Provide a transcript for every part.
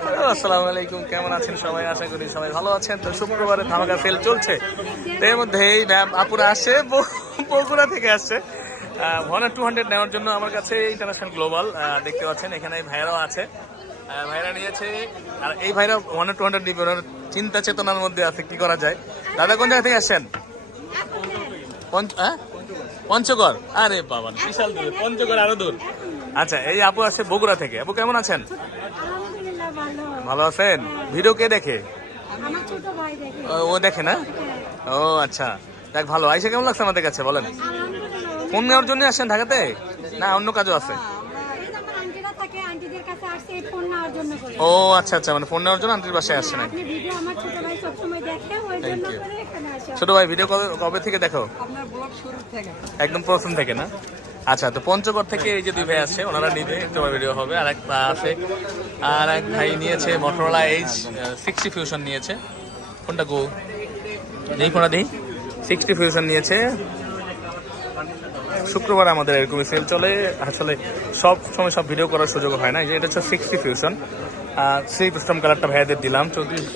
আসসালামু আলাইকুম। কেমন আছেন সবাই? আশা করি সবাই ভালো আছেন। তো শুক্রবারে ধামাকা সেল চলছে। এর মধ্যে এই ম্যাম আপুরা আসে বগুড়া থেকে আসছে। ভনা টু হান্ড্রেড নেওয়ার জন্য আমার কাছে ইন্টারন্যাশনাল গ্লোবাল দেখতে পাচ্ছেন, এখানে ভাইরাও আছে। ভাইরা নিয়েছে, আর এই ভাইরা ওয়ান টু হান্ড্রেড নিবে চিন্তা চেতনার মধ্যে আছে, কি করা যায়? দাদা, কোন জায়গা থেকে আসছেন? পঞ্চ-? পঞ্চগড়? আরে বাবা, বিশাল দূর, পঞ্চগড় আরও দূর। আচ্ছা এই আপু আসছে বগুড়া থেকে। আপু, কেমন আছেন? ভালো আছেন? ভিডিও কে দেখে? আমার ছোট ভাই দেখে। ও ও দেখে না? ও আচ্ছা। দেখ ভালো। আইসা কেমন লাগছে আমাদের কাছে বলেন। ফোন নেওয়ার জন্য আসেন ঢাকাতে? না অন্য কাজও আছে? এই যে আমার আন্টিরা থাকে আন্টিদের কাছে আসছে এই ফোন নেওয়ার জন্য করে। ও আচ্ছা আচ্ছা মানে ফোন নেওয়ার জন্য আন্টির বাসায় আসছে না আপনি ছোট ভাই সবসময় দেখে ওই জন্য you. করে এখানে আসে। ছোট ভাই ভিডিও কবে কবে থেকে দেখো? আপনার ব্লগ শুরু থেকে। একদম প্রথম থেকে না? আচ্ছা তো পঞ্চগড় থেকে এই যে দুই ভাই আছে ওনারা নিবে তোমার ভিডিও হবে, আর এক আছে আর এক ভাই নিয়েছে মটোরোলা এইচ সিক্সটি ফিউশন নিয়েছে। কোনটা গো? নেই কোনটা দিই? সিক্সটি ফিউশন নিয়েছে। শুক্রবার আমাদের এরকমই সেল চলে। আসলে সব সময় সব ভিডিও করার সুযোগ হয় না। এটা হচ্ছে সিক্সটি ফিউশন আর সেই কাস্টম কালারটা ভাইয়াদের দিলাম। চৌত্রিশ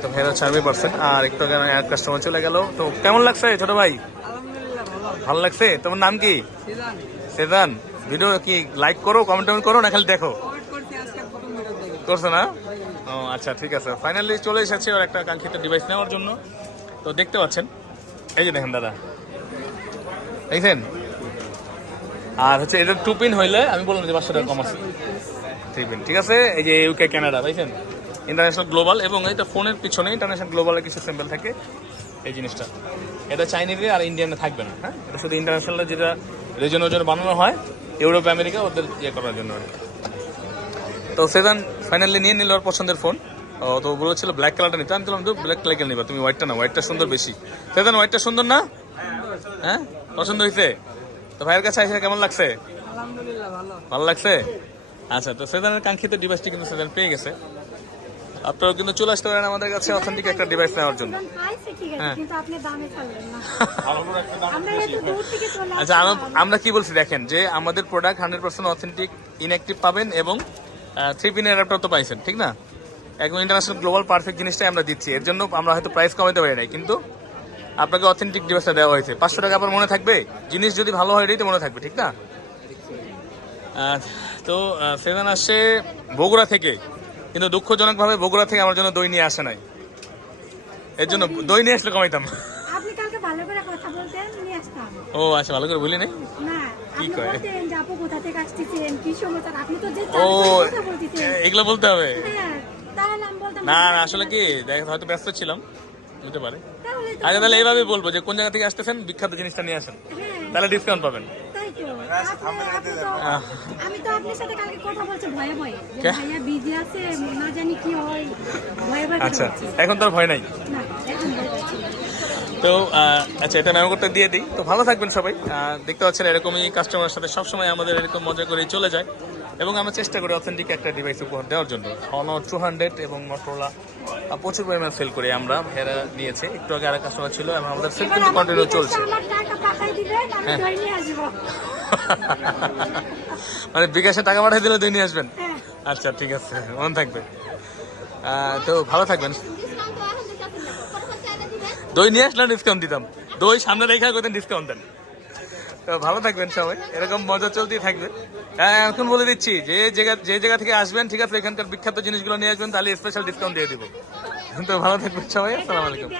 তো ভাইয়ার হচ্ছে আর একটু কাস্টমার চলে গেল। তো কেমন লাগছে ছোট ভাই? ভালো লাগছে? তোমার নাম কি? সিজন। সেদান ভিডিও কি লাইক করো কমেন্ট টমেন্ট করো না খালি দেখো? করছি না? ও আচ্ছা ঠিক আছে। ফাইনালি চলে এসেছে ওর একটা কাঙ্ক্ষিত ডিভাইস নেওয়ার জন্য। তো দেখতে পাচ্ছেন? এই যে দেখেন দাদা। দেখছেন? আর হচ্ছে এটা টু পিন হইলে আমি বললাম যে পাঁচশো টাকা কম আছে। থ্রি পিন ঠিক আছে? এই যে ইউকে কানাডা পাইছেন ইন্টারন্যাশনাল গ্লোবাল এবং এটা ফোনের পিছনে ইন্টারন্যাশনাল গ্লোবালের কিছু সিম্বল থাকে। এই জিনিসটা। এটা চাইনিজে আর ইন্ডিয়ানে থাকবে না হ্যাঁ? এটা শুধু ইন্টারন্যাশনাল যেটা রিজনের জন্য বানানো হয় ইউরোপ আমেরিকা ওদের ইয়ে করার জন্য তো সেদান ফাইনালি নিয়ে নিল ওর পছন্দের ফোন তো বলেছিল ব্ল্যাক কালারটা নিতে। আমি বললাম ব্ল্যাক কালার নিবা? তুমি হোয়াইটটা না হোয়াইটটা সুন্দর বেশি। সেদান হোয়াইটটা সুন্দর না? হ্যাঁ? পছন্দ হয়েছে তো ভাইয়ের কাছে এসে কেমন লাগছে? আলহামদুলিল্লাহ ভালো। ভালো লাগছে? আচ্ছা তো সেদানের কাঙ্ক্ষিত ডিভাইসটি কিন্তু সেদান পেয়ে গেছে। আপনারাও কিন্তু চলে আসতে পারেন আমাদের কাছে অথেন্টিক একটা ডিভাইস নেওয়ার জন্য। হ্যাঁ। আচ্ছা আমরা। কি বলছি দেখেন যে আমাদের product hundred percent authentic inactive পাবেন এবং থ্রি পিন অ্যাডাপ্টার তো পাইছেন ঠিক না? একদম ইন্টারন্যাশনাল গ্লোবাল পারফেক্ট জিনিসটাই আমরা দিচ্ছি। এর জন্য আমরা হয়তো প্রাইস কমাতে পারি নাই কিন্তু আপনাকে অথেন্টিক ডিভাইসটা দেওয়া হয়েছে। পাঁচশো টাকা আপনার মনে থাকবে? জিনিস যদি ভালো হয় এটাই তো মনে থাকবে ঠিক না? তো সেভেন আসছে বগুড়া থেকে। কিন্তু দুঃখজনকভাবে বগুড়া থেকে আমার জন্য দই নিয়ে আসে নাই। এর জন্য দই নিয়ে আসলে কমাইতাম। আপনি কালকে ভালো করে কথা বলতেন নিয়ে আসতাম ও আচ্ছা ভালো করে বলি নাই? না কি কয়? আপু কোথা থেকে আসতেছেন কি সমস্যা? আপনি তো যে ও এগুলো বলতে হবে। হ্যাঁ না না আসলে কি দেখ হয়তো ব্যস্ত ছিলাম হতে পারে। আগে তাহলে এইভাবে বলব যে কোন জায়গা থেকে আসতেছেন বিখ্যাত জিনিসটা নিয়ে আসেন। হ্যাঁ। তাহলে ডিসকাউন্ট পাবেন। তো তো-। আমি তো আপনার সাথে কালকে কথা বলছি ভয়ে ভয়ে। যে ভাইয়া বিজি আছে না জানি কি হয় ভয়ে ভয়ে আচ্ছা এখন তোর ভয় নাই? তো আচ্ছা এটা মেমো করতে দিয়ে দিই। তো ভালো থাকবেন সবাই। দেখতে পাচ্ছেন এরকমই কাস্টমারের সাথে সবসময় আমাদের এরকম মজা করেই চলে যায়। এবং আমরা চেষ্টা করি অথেন্টিক একটা ডিভাইস উপহার দেওয়ার জন্য। হনর টু হান্ড্রেড এবং মটোলা প্রচুর পরিমাণে সেল করি আমরা হেরা নিয়েছে। একটু আগে আরেক কাস্টমার ছিল এবং আমাদের সেল কিন্তু কন্টিনিউ চলছে। হ্যাঁ। মানে বিকাশে টাকা পাঠিয়ে দিলে দিয়ে নিয়ে আসবেন? আচ্ছা ঠিক আছে। মনে থাকবে। তো ভালো থাকবেন। দই নিয়ে আসলে ডিসকাউন্ট দিতাম। দই সামনে রেখে করতেন ডিসকাউন্ট দেন। তো ভালো থাকবেন সবাই। এরকম মজা চলতেই থাকবে। হ্যাঁ এখন বলে দিচ্ছি, যে জায়গা যে জায়গা থেকে আসবেন, ঠিক আছে, এখানকার বিখ্যাত জিনিসগুলো নিয়ে আসবেন, তাহলে স্পেশাল ডিসকাউন্ট দিয়ে দিব। তো ভালো থাকবেন সবাই। আসসালামু আলাইকুম।